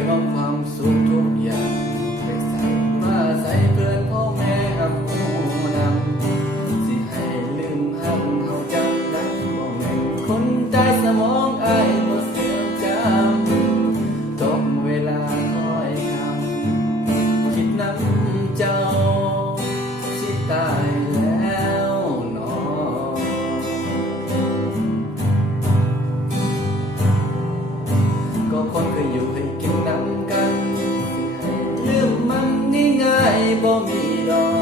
ยมอบความสุขทุกอย่างไปใส่มาใส่เพื่อนพ่อแม่กับผู้นำสิให้ลืมหักเขาจังได้บ่แม่นคนใจสมองอ้ายบ่เสื่อมจำตกเวลาคอยคำคิดน้ำเจ้าสิตายแล้วหนอก็คนเคยอยู่เคยกินน้ำกันสิให้ลืมมันนี่ง่ายบ่มีดอก